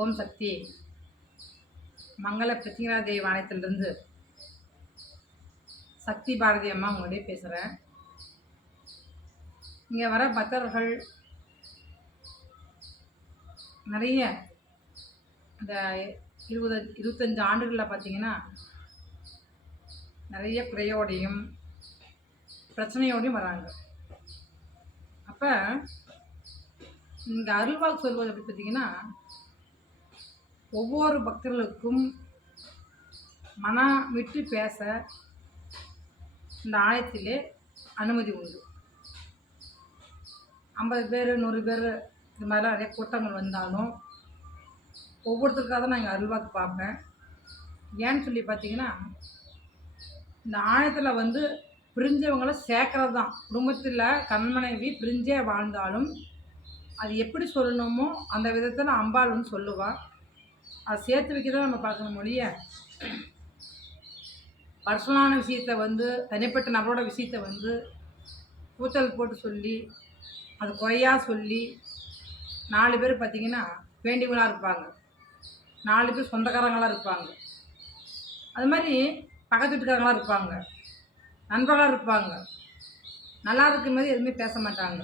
ஓம் சக்தி. மங்கள பிரத்திங்கரா தேவி சக்தி பாரதி அம்மா உங்களுடைய பேசுகிறேன் இங்கே வர பக்தர்கள் நிறைய இந்த இருபது இருபத்தஞ்சு ஆண்டுகளில் பார்த்தீங்கன்னா நிறைய குறையோடையும் பிரச்சனையோடையும் வராங்க. அப்போ இங்கே அருள்வாக்கு சொல்வது எப்படி பார்த்தீங்கன்னா ஒவ்வொரு பக்தர்களுக்கும் மனம் விட்டு பேச இந்த ஆலயத்திலே அனுமதி உண்டு. ஐம்பது பேர் நூறு பேர் இது மாதிரிலாம் நிறைய கூட்டங்கள் வந்தாலும் ஒவ்வொருத்தருக்காக தான் நான் இங்கே அருள்வாக்கு பார்ப்பேன். ஏன்னு சொல்லி பார்த்தீங்கன்னா இந்த ஆலயத்தில் வந்து பிரிஞ்சவங்களை சேர்க்கறது தான். குடும்பத்தில் கண்மனைவி பிரிஞ்சே வாழ்ந்தாலும் அது எப்படி சொல்லணுமோ அந்த விதத்தில் அம்பாள் வந்து சொல்லுவாள் அதை சேர்த்து வைக்க தான் நம்ம பார்க்கணும் மொழிய. பர்சனலான விஷயத்த வந்து தனிப்பட்ட நபரோட விஷயத்த வந்து கூச்சல் போட்டு சொல்லி அது குறையா சொல்லி நாலு பேர் பார்த்திங்கன்னா வேண்டிகளாக இருப்பாங்க. நாலு பேர் சொந்தக்காரங்களாக இருப்பாங்க. அது மாதிரி பக்கத்து வீட்டுக்காரங்களாக இருப்பாங்க. நண்பர்களாக இருப்பாங்க. நல்லா இருக்கிற மாதிரி எதுவுமே பேச மாட்டாங்க.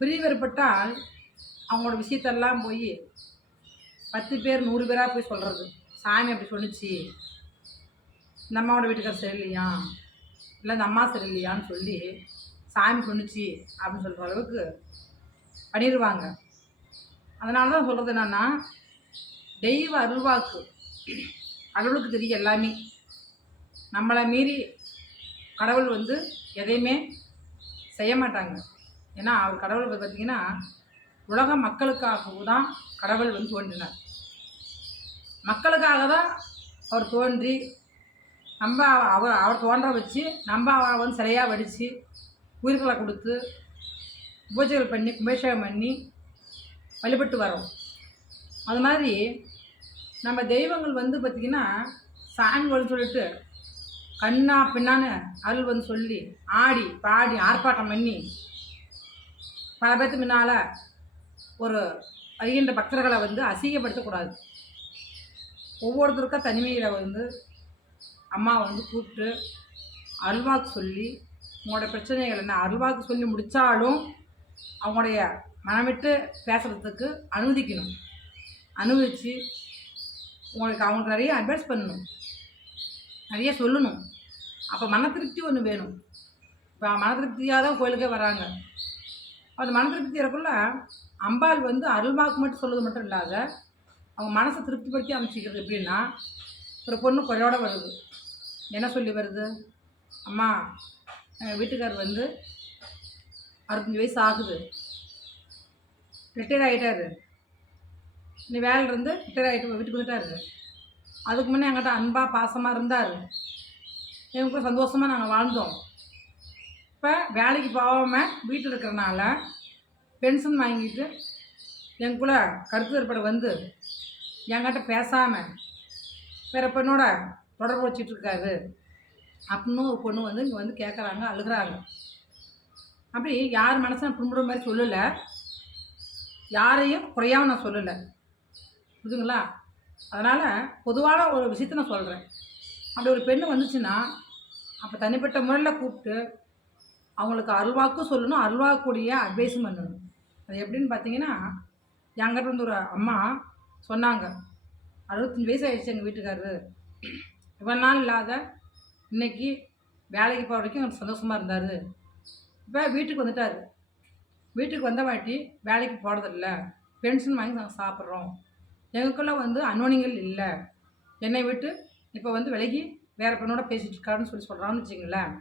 பிரிவருப்பட்டால் அவங்களோட விஷயத்தெல்லாம் போய் பத்து பேர் நூறு பேராக போய் சொல்கிறது சாமி அப்படி சொல்லிச்சு இந்த அம்மாவோட வீட்டுக்கார் சரியில்லையா? இல்லை இந்த அம்மா சரியில்லையான்னு சொல்லி சாமி சொன்னிச்சு அப்படின்னு சொல்கிற அளவுக்கு பண்ணிடுவாங்க அதனால தான் சொல்கிறது என்னென்னா தெய்வ அருள்வாக்கு. கடவுளுக்கு தெரியும் எல்லாமே. நம்மளை மீறி கடவுள் வந்து எதையுமே செய்ய மாட்டாங்க. ஏன்னா அவர் கடவுள் பார்த்திங்கன்னா உலக மக்களுக்காகவும் தான் கடவுள் வந்து தோன்றினார். மக்களுக்காக தான் அவர் தோன்றி நம்ம அவர் அவர் தோன்ற வச்சு நம்ம அவரை வந்து சிலையாக வடித்து உயிர்களை கொடுத்து பூஜைகள் பண்ணி கும்பாபிஷேகம் பண்ணி வழிபட்டு வரோம் அது மாதிரி நம்ம தெய்வங்கள் வந்து பார்த்திங்கன்னா சாமிகள்னு சொல்லிட்டு கண்ணா பின்னான்னு அருள் வந்து சொல்லி ஆடி பாடி ஆர்ப்பாட்டம் பண்ணி பல பேர்த்து முன்னால் ஒரு வருகின்ற பக்தர்களை வந்து அசிங்கப்படுத்தக்கூடாது. ஒவ்வொருத்தருக்கா தனிமையில் வந்து அம்மா வந்து கூப்பிட்டு அருள்வாக்கு சொல்லி உங்களோட பிரச்சனைகள் என்ன? அருள்வாக்கு சொல்லி முடித்தாலும் அவங்களுடைய மனமிட்டு பேசுகிறதுக்கு அனுமதிக்கணும். அனுமதித்து உங்களுக்கு அவங்களுக்கு நிறைய அட்வைஸ் பண்ணணும். நிறைய சொல்லணும். அப்போ மன திருப்தி ஒன்று வேணும். இப்போ மன திருப்தியாக தான் கோயிலுக்கே வராங்க. அந்த மன திருப்தி இருக்குள்ள அம்பாள் வந்து அருள்வாக்கு மட்டும் சொல்லுவது மட்டும் இல்லாத அவங்க மனசை திருப்திப்படுத்தி அமைச்சிக்கிறது எப்படின்னா ஒரு பொண்ணு குறையோட வருது. என்ன சொல்லி வருது? அம்மா எங்கள் வீட்டுக்கார் வந்து அறுபத்தஞ்சு வயசு ஆகுது. ரிட்டையர் ஆகிட்டாரு நீ வேலையிலேருந்து ரிட்டையர் ஆகிட்டு வீட்டுக்கு வந்துட்டாரு. அதுக்கு முன்னே என்கிட்ட அன்பாக பாசமாக இருந்தார். எங்க கூட சந்தோஷமாக நாங்கள் வாழ்ந்தோம். இப்போ வேலைக்கு போகாமல் வீட்டில் இருக்கிறனால பென்ஷன் வாங்கிட்டு என் கருத்து ஏற்பாடு வந்து என்கிட்ட பேசாமல் வேறு பெண்ணோட தொடர்பு வச்சிட்ருக்காரு அப்படின்னு ஒரு பொண்ணு வந்து இங்கே வந்து கேட்குறாங்க அழுகிறாங்க. அப்படி யார் மனசை நான் புண்படுற மாதிரி சொல்லலை. யாரையும் குறையாம நான் சொல்லலை. புரியுதுங்களா அதனால் பொதுவான ஒரு விஷயத்த நான் சொல்கிறேன் அப்படி ஒரு பெண்ணு வந்துச்சுன்னா அப்போ தனிப்பட்ட முறையில் கூப்பிட்டு அவங்களுக்கு அருள்வாக்கும் சொல்லணும் அருள்வாக்கக்கூடிய அட்வைஸும் பண்ணணும். அது எப்படின்னு பார்த்தீங்கன்னா என்கிட்ட வந்து ஒரு அம்மா சொன்னாங்க. அறுபத்தஞ்சி வயசு ஆயிடுச்சு எங்கள் வீட்டுக்காரரு. இவ்வளோ நாள் இல்லாத இன்னைக்கு வேலைக்கு போகிற வரைக்கும் எனக்கு சந்தோஷமாக இருந்தார். இப்போ வீட்டுக்கு வந்துட்டார். வீட்டுக்கு வந்த வாட்டி வேலைக்கு போகிறதில்ல பென்ஷன் வாங்கி நாங்கள் சாப்பிட்றோம். எங்களுக்குள்ளே வந்து அன்னோனிகள் இல்லை. என்னை விட்டு இப்போ வந்து விலகி வேறு பெண்ணோட பேசிகிட்டு இருக்காருன்னு சொல்லி சொல்கிறான்னு வச்சுங்களேன்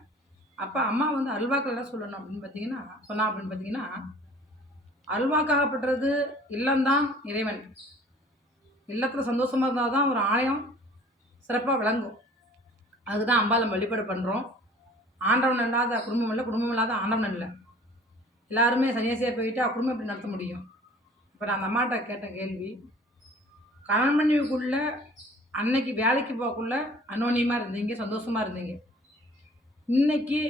அப்போ அம்மா வந்து அல்வாக்கள்லாம் சொல்லணும் அப்படின்னு பார்த்தீங்கன்னா சொன்னா அப்படின்னு பார்த்தீங்கன்னா அல்வாக்காகப்படுறது இல்லம்தான் இறைவன். இல்லத்தில் சந்தோஷமாக இருந்தால் தான் ஒரு ஆலயம் சிறப்பாக விளங்கும். அதுக்கு தான் நம்ம வழிபாடு பண்ணுறோம் ஆண்டவன் இல்லாத குடும்பம் இல்லை குடும்பம் இல்லாத ஆண்டவன் இல்லை. எல்லாருமே சன்னியாசியாக போயிட்டு குடும்பம் எப்படி நடத்த முடியும்? இப்போ நான் அந்த அம்மாட்ட கேட்ட கேள்வி கணவன் மனைவிக்குள்ளே அன்னைக்கு வேலைக்கு போகக்குள்ள அனோனியமாக இருந்தீங்க சந்தோஷமாக இருந்தீங்க. இன்னைக்கு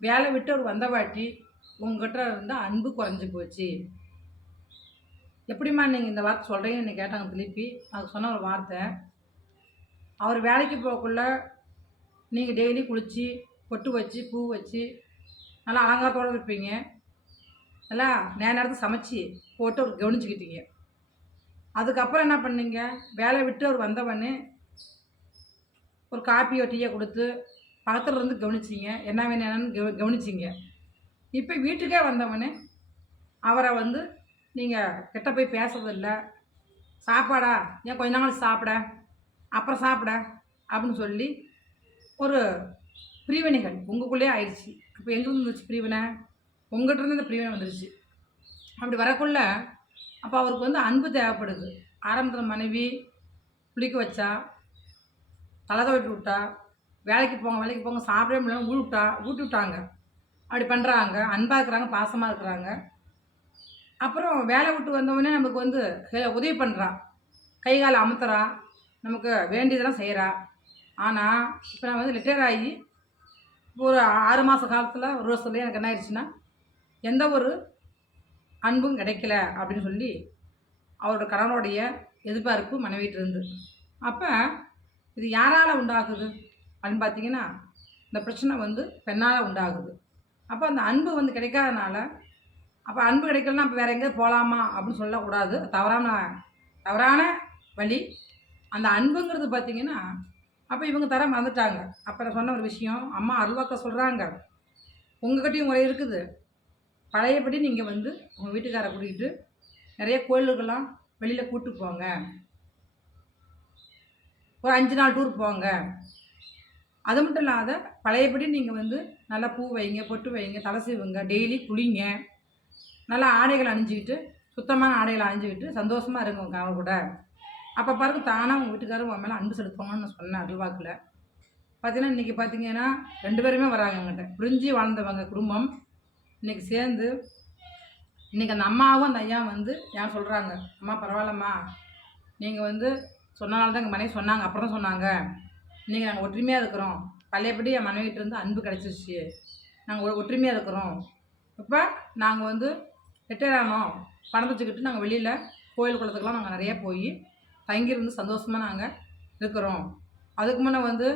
வேலை விட்டு ஒரு வந்தவாட்டி உங்ககிட்ட இருந்தால் அன்பு குறைஞ்சி போச்சு. எப்படிம்மா நீங்கள் இந்த வார்த்தை சொல்கிறீங்கன்னு கேட்டாங்க திருப்பி. அது சொன்ன ஒரு வார்த்தை. அவர் வேலைக்கு போகக்குள்ள நீங்கள் டெய்லி குளித்து பொட்டு வச்சு பூ வச்சு நல்லா அலங்காரத்தோடு இருப்பீங்க. நல்லா நேர நேரத்துக்கு சமைச்சு போட்டு அவர் கவனிச்சுக்கிட்டீங்க. அதுக்கப்புறம் என்ன பண்ணீங்க? வேலை விட்டு அவர் வந்தவொடனே ஒரு காப்பியோ டீயை கொடுத்து பக்கத்தில் இருந்து கவனிச்சிங்க. என்ன வேணும் என்னன்னு கவனிச்சிங்க. இப்போ வீட்டுக்கே வந்தவொடனே அவரை வந்து நீங்கள் கிட்ட போய் பேசுறதில்ல. சாப்பாடா? ஏன் கொஞ்ச நாள் சாப்பிட? அப்புறம் சாப்பிட? அப்படின்னு சொல்லி ஒரு பிரிவினைகள் உங்களுக்குள்ளேயே ஆயிடுச்சு. இப்போ எங்கேருந்து வந்துச்சு பிரிவினை? உங்கள்கிட்ட இருந்து இந்த பிரிவினை வந்துருச்சு. அப்படி வரக்குள்ள அப்போ அவருக்கு வந்து அன்பு தேவைப்படுது. ஆரம்பத்தில் மனைவி குளிக்க வச்சா தலை தவிட்டு விட்டா வேலைக்கு போங்க வேலைக்கு போங்க சாப்பிடவே முடியல ஊட்டி விட்டா ஊட்டி விட்டாங்க. அப்படி பண்ணுறாங்க அன்பாக இருக்கிறாங்க பாசமாக இருக்கிறாங்க. அப்புறம் வேலை விட்டு வந்தவொடனே நமக்கு வந்து உதவி பண்ணுறா கை கால் அமுத்துறா. நமக்கு வேண்டியதெல்லாம் செய்கிறா ஆனால் இப்போ நான் வந்து ரிட்டையர் ஆகி ஒரு ஆறு மாத காலத்தில் ஒரு வருஷத்துல எனக்கு என்ன ஆயிடுச்சுன்னா எந்த ஒரு அன்பும் கிடைக்கல அப்படின்னு சொல்லி அவரோட கணவனுடைய எதிர்பார்ப்பு மனைவிட்டு இருந்து. அப்போ இது யாரால் உண்டாகுது? அப்படின்னு பார்த்தீங்கன்னா இந்த பிரச்சனை வந்து பெண்ணால் உண்டாகுது. அப்போ அந்த அன்பு வந்து கிடைக்காதனால அப்போ அன்பு கிடைக்கலன்னா அப்போ வேறு எங்கேயாவது போகலாமா அப்படின்னு சொல்லக்கூடாது. தவறான தவறான வழி. அந்த அன்புங்கிறது பார்த்தீங்கன்னா அப்போ இவங்க தர மறந்துட்டாங்க. அப்போ நான் சொன்ன ஒரு விஷயம் அம்மா அருள்வாக்க சொல்கிறாங்க உங்ககிட்டயும் முறை இருக்குது. பழையபடி நீங்கள் வந்து உங்கள் வீட்டுக்காரை கூட்டிகிட்டு நிறைய கோயிலுக்கெல்லாம் வெளியில் கூட்டு போங்க. ஒரு அஞ்சு நாள் டூர் போங்க. அது மட்டும் இல்லாத பழையபடி நீங்கள் வந்து நல்லா பூ வைங்க பொட்டு வைங்க தலை சீவுங்க டெய்லி குளிங்க. நல்லா ஆடைகள் அணிஞ்சிக்கிட்டு சுத்தமான ஆடைகளை அணிஞ்சிக்கிட்டு சந்தோஷமாக இருங்க உங்கள் கணவர் கூட. அப்போ பாருங்க தானாக உங்கள் வீட்டுக்காரர் உன் மேலே அன்பு செலுத்துவாங்கன்னு நான் சொன்னேன் அருள்வாக்கில் பார்த்தீங்கன்னா இன்றைக்கி பார்த்தீங்கன்னா ரெண்டு பேருமே வராங்க எங்கிட்ட புரிஞ்சு வாழ்ந்தவங்க குடும்பம். இன்றைக்கி சேர்ந்து இன்றைக்கி அந்த அம்மாவும் அந்த ஐயாவும் வந்து ஏன் சொல்கிறாங்க அம்மா பரவாயில்லம்மா. நீங்கள் வந்து சொன்னனால தான் எங்கள் மனைவி சொன்னாங்க அப்புறம் தான் சொன்னாங்க. இன்றைக்கி நாங்கள் ஒற்றுமையாக இருக்கிறோம். பழையபடி என் மனைவிட்டு இருந்து அன்பு கிடச்சிருச்சு. நாங்கள் ஒற்றுமையாக இருக்கிறோம். இப்போ நாங்கள் வந்து ரிட்டையர் ஆனோம் பணம் வச்சுக்கிட்டு நாங்கள் வெளியில் கோயில் குளத்துக்கெலாம் நாங்கள் நிறையா போய் தங்கியிருந்து சந்தோஷமாக நாங்கள் இருக்கிறோம். அதுக்கு முன்னே வந்து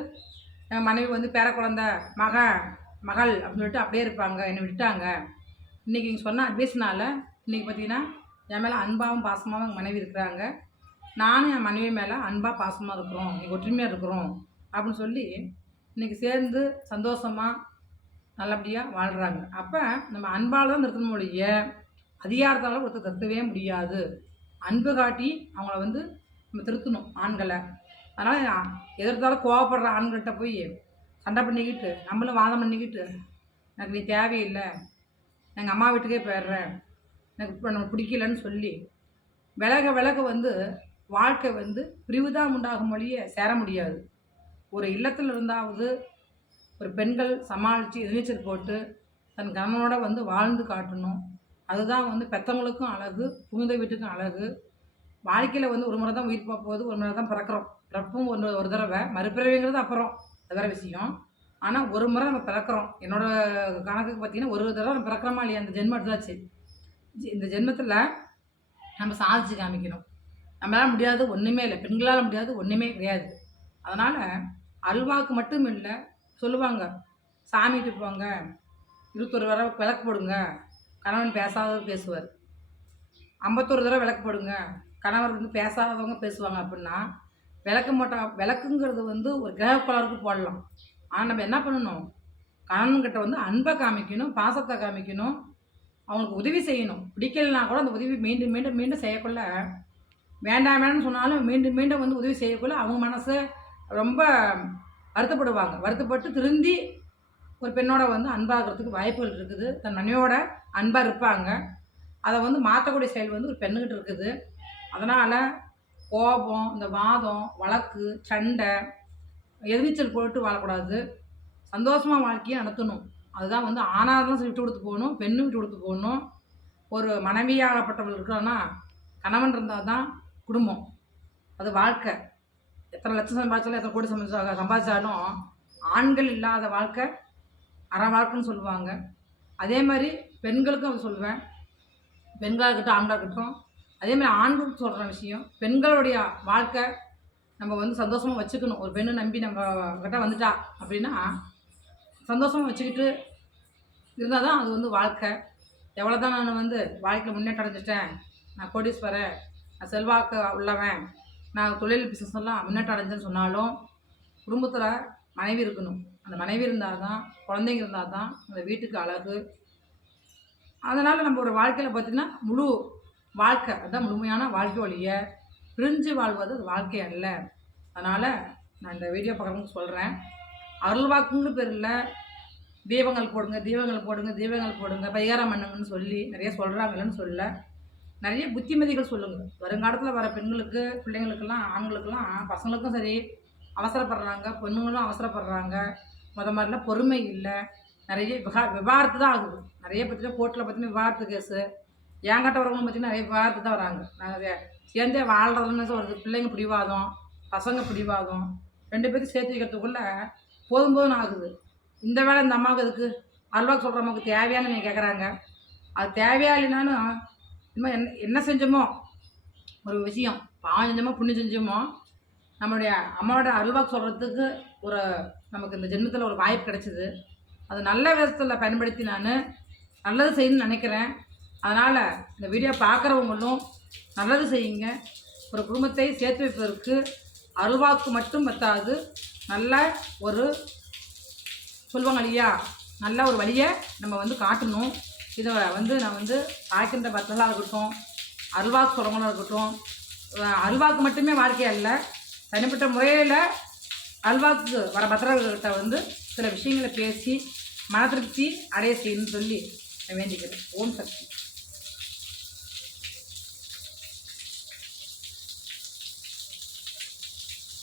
என் மனைவி வந்து பேர குழந்த மக மகள் அப்படின்னு சொல்லிட்டு அப்படியே இருப்பாங்க. என்னை விட்டாங்க இன்றைக்கி நீங்கள் சொன்ன அட்வைஸ்னால் இன்றைக்கி பார்த்தீங்கன்னா என் மேலே அன்பாகவும் பாசமாகவும் எங்கள் மனைவி இருக்கிறாங்க. நானும் என் மனைவி மேலே அன்பாக பாசமாக இருக்கிறோம். எங்கள் ஒற்றுமையாக இருக்கிறோம் அப்படின்னு சொல்லி இன்றைக்கி சேர்ந்து சந்தோஷமாக நல்லபடியாக வாழ்கிறாங்க அப்போ நம்ம அன்பால் தான் நிறுத்தணும் ஒழிய அதிகாரத்தால் ஒருத்தர் திருத்தவே முடியாது. அன்பு காட்டி அவங்கள வந்து நம்ம திருத்தணும் ஆண்களை. அதனால் எதிர்த்தாலும் கோவப்படுற ஆண்கள்கிட்ட போய் சண்டை பண்ணிக்கிட்டு நம்மளும் வாதம் பண்ணிக்கிட்டு எனக்கு நீ தேவையில்லை. எங்கள் அம்மா வீட்டுக்கே போயிடுறேன் எனக்கு இப்போ நம்ம பிடிக்கலன்னு சொல்லி விலக விலக வந்து வாழ்க்கை வந்து பிரிவுதான் உண்டாகும் மொழியே சேர முடியாது. ஒரு இல்லத்தில் இருந்தாவது ஒரு பெண்கள் சமாளித்து எதிர்நீச்சல் போட்டு தன் கணவனோட வந்து வாழ்ந்து காட்டணும். அதுதான் வந்து பெற்றவங்களுக்கும் அழகு புகுந்த வீட்டுக்கும் அழகு. வாழ்க்கையில் வந்து ஒரு முறை தான் உயிர் போக போகுது ஒரு முறை தான் பிறக்கிறோம். பிறப்பும் ஒரு ஒரு தடவை. மறுபிறவிங்கிறது அப்புறம். அது வேறு விஷயம். ஆனால் ஒரு முறை நம்ம பிறக்கிறோம். என்னோட கணக்குக்கு பார்த்தீங்கன்னா ஒரு தடவை நம்ம பிறக்கிறோமா இல்லையா? அந்த ஜென்மம் எடுத்தாச்சு. இந்த ஜென்மத்தில் நம்ம சாதிச்சு காமிக்கணும். நம்மளால் முடியாது ஒன்றுமே இல்லை. பெண்களால் முடியாது ஒன்றுமே கிடையாது. அதனால் அல்வாக்கு மட்டும் இல்லை சொல்லுவாங்க. சாமிகிட்ட போங்க. இருபத்தொரு வர விளக்கு போடுங்க. கணவன் பேசாதவர் பேசுவார். ஐம்பத்தொரு தடவை விளக்கு போடுங்க. கணவர் வந்து பேசாதவங்க பேசுவாங்க அப்படின்னா விளக்கு மாட்டா விளக்குங்கிறது வந்து ஒரு கிரக போடலாம். ஆனால் நம்ம என்ன பண்ணணும்? கணவன்கிட்ட வந்து அன்பை காமிக்கணும் பாசத்தை காமிக்கணும் அவங்களுக்கு உதவி செய்யணும். பிடிக்கலனா கூட அந்த உதவி மீண்டும் மீண்டும் மீண்டும் செய்யக்குள்ள வேண்டாம் வேண்டாம்னு சொன்னாலும் மீண்டும் மீண்டும் வந்து உதவி செய்யக்குள்ள அவங்க மனசை ரொம்ப வருத்தப்படுவாங்க. வருத்தப்பட்டு திருந்தி ஒரு பெண்ணோட வந்து அன்பாகிறதுக்கு வாய்ப்புகள் இருக்குது. தன் மனைவியோட அன்பாக இருப்பாங்க. அதை வந்து மாற்றக்கூடிய செயல் வந்து ஒரு பெண்ணுக்கிட்ட இருக்குது. அதனால் கோபம் இந்த வாதம் வழக்கு சண்டை எதிர்நீச்சல் போட்டு வாழக்கூடாது. சந்தோஷமாக வாழ்க்கையை நடத்தணும். அதுதான் வந்து ஆணாக தான் விட்டு கொடுத்து போகணும் பெண்ணும் விட்டு கொடுத்து போகணும். ஒரு மனைவியாகப்பட்டவள் இருக்கிறோன்னா கணவன் இருந்தால் தான் குடும்பம். அது வாழ்க்கை. எத்தனை லட்சம் சம்பாதிச்சாலும் எத்தனை கோடி சம்பாதிச்சா சம்பாதிச்சாலும் ஆண்கள் இல்லாத வாழ்க்கை அற சொல்லுவாங்க. அதே மாதிரி பெண்களுக்கும் அது சொல்லுவேன். பெண்களாக இருக்கட்டும் ஆண்களாக இருக்கட்டும் அதே மாதிரி ஆண்களுக்கு சொல்கிற விஷயம். பெண்களுடைய வாழ்க்கை நம்ம வந்து சந்தோஷமாக வச்சுக்கணும். ஒரு பெண்ணை நம்பி நம்ம கிட்ட வந்துட்டா அப்படின்னா சந்தோஷமாக வச்சுக்கிட்டு இருந்தால் தான் அது வந்து வாழ்க்கை. எவ்வளோ தான் நான் வந்து வாழ்க்கையில் முன்னேற்றம் அடைஞ்சிட்டேன். நான் கோடீஸ்வரன் நான் செல்வாக்கு உள்ளவன் நான் தொழில் பிஸ்னஸ் எல்லாம் முன்னேற்றம் அடைஞ்சேன்னு சொன்னாலும் குடும்பத்தில் மனைவி இருக்கணும். அந்த மனைவி இருந்தால் தான் குழந்தைங்க இருந்தால் தான் அந்த வீட்டுக்கு அழகு. அதனால் நம்ம ஒரு வாழ்க்கையில் பார்த்திங்கன்னா முழு வாழ்க்கை அதுதான் முழுமையான வாழ்க்கை வழியை பிரிஞ்சு வாழ்வது அது வாழ்க்கை அல்ல. அதனால் நான் இந்த வீடியோ பார்க்குறவங்க சொல்கிறேன் அருள்வாக்குன்னு பேர் இல்லை தீபங்கள் போடுங்க தீபங்கள் போடுங்க தீபங்கள் போடுங்க பரிகாரம் பண்ணுங்கன்னு சொல்லி நிறைய சொல்கிறாங்கல்லன்னு சொல்ல நிறைய புத்திமதிகள் சொல்லுங்கள் வருங்காலத்தில் வர பெண்களுக்கு பிள்ளைங்களுக்கெல்லாம் ஆண்களுக்கெல்லாம் பசங்களுக்கும் சரி அவசரப்படுறாங்க பொண்ணுங்களும் அவசரப்படுறாங்க. முத மாதிரிலாம் பொறுமை இல்லை. நிறைய விவா விவாரத்து தான் ஆகுது. நிறைய பார்த்தீங்கன்னா கோர்ட்டில் பார்த்தீங்கன்னா விவாரத்து கேஸு என்கிட்ட வரவங்களும் பார்த்தீங்கன்னா நிறைய விவாரத்து தான் வராங்க. நாங்கள் சேர்ந்தே வாழ்கிறதுன்னு வருது பிள்ளைங்க பிடிவாதம் பசங்க பிடிவாதம் ரெண்டு பேரும் சேர்த்து வைக்கிறதுக்குள்ளே போதும் போதும் ஆகுது. இந்த வேலை இந்த அம்மாவுக்கு இதுக்கு அல்வாக்கு சொல்கிற அம்மாவுக்கு தேவையானு நீங்கள் கேட்குறாங்க அது தேவையா இல்லைனாலும் இன்னும் என்ன என்ன செஞ்சோமோ ஒரு விஷயம் பாவம் செஞ்சோமோ புண்ணியம் செஞ்சோமோ நம்மளுடைய அம்மாவோட அருள்வாக்கு சொல்கிறதுக்கு ஒரு நமக்கு இந்த ஜென்மத்தில் ஒரு வாய்ப்பு கிடைச்சிது. அது நல்ல விதத்தில் பயன்படுத்தி நான் நல்லது செய்யணும்னு நினைக்கிறேன். அதனால் இந்த வீடியோ பார்க்குறவங்களும் நல்லது செய்யுங்க. ஒரு குடும்பத்தை சேர்த்து வைப்பதற்கு அருள்வாக்கு மட்டும் பத்தாது. நல்ல ஒரு சொல்லுவாங்க இல்லையா? நல்ல ஒரு வழியை நம்ம வந்து காட்டணும். இதை வந்து நான் வந்து பார்க்கின்ற பக்தர்களாக இருக்கட்டும் அருள்வாக்கு சொல்கிறவங்களாக இருக்கட்டும் அருள்வாக்கு மட்டுமே வாழ்க்கை அல்ல தனிப்பட்ட முறையில் அல்வாக்கு வர பத்திரர்கள்கிட்ட வந்து சில விஷயங்களை பேசி மன திருப்தி அடைய செய்யணும்னு சொல்லி நான் வேண்டிக்கிறேன். ஓம் சக்தி.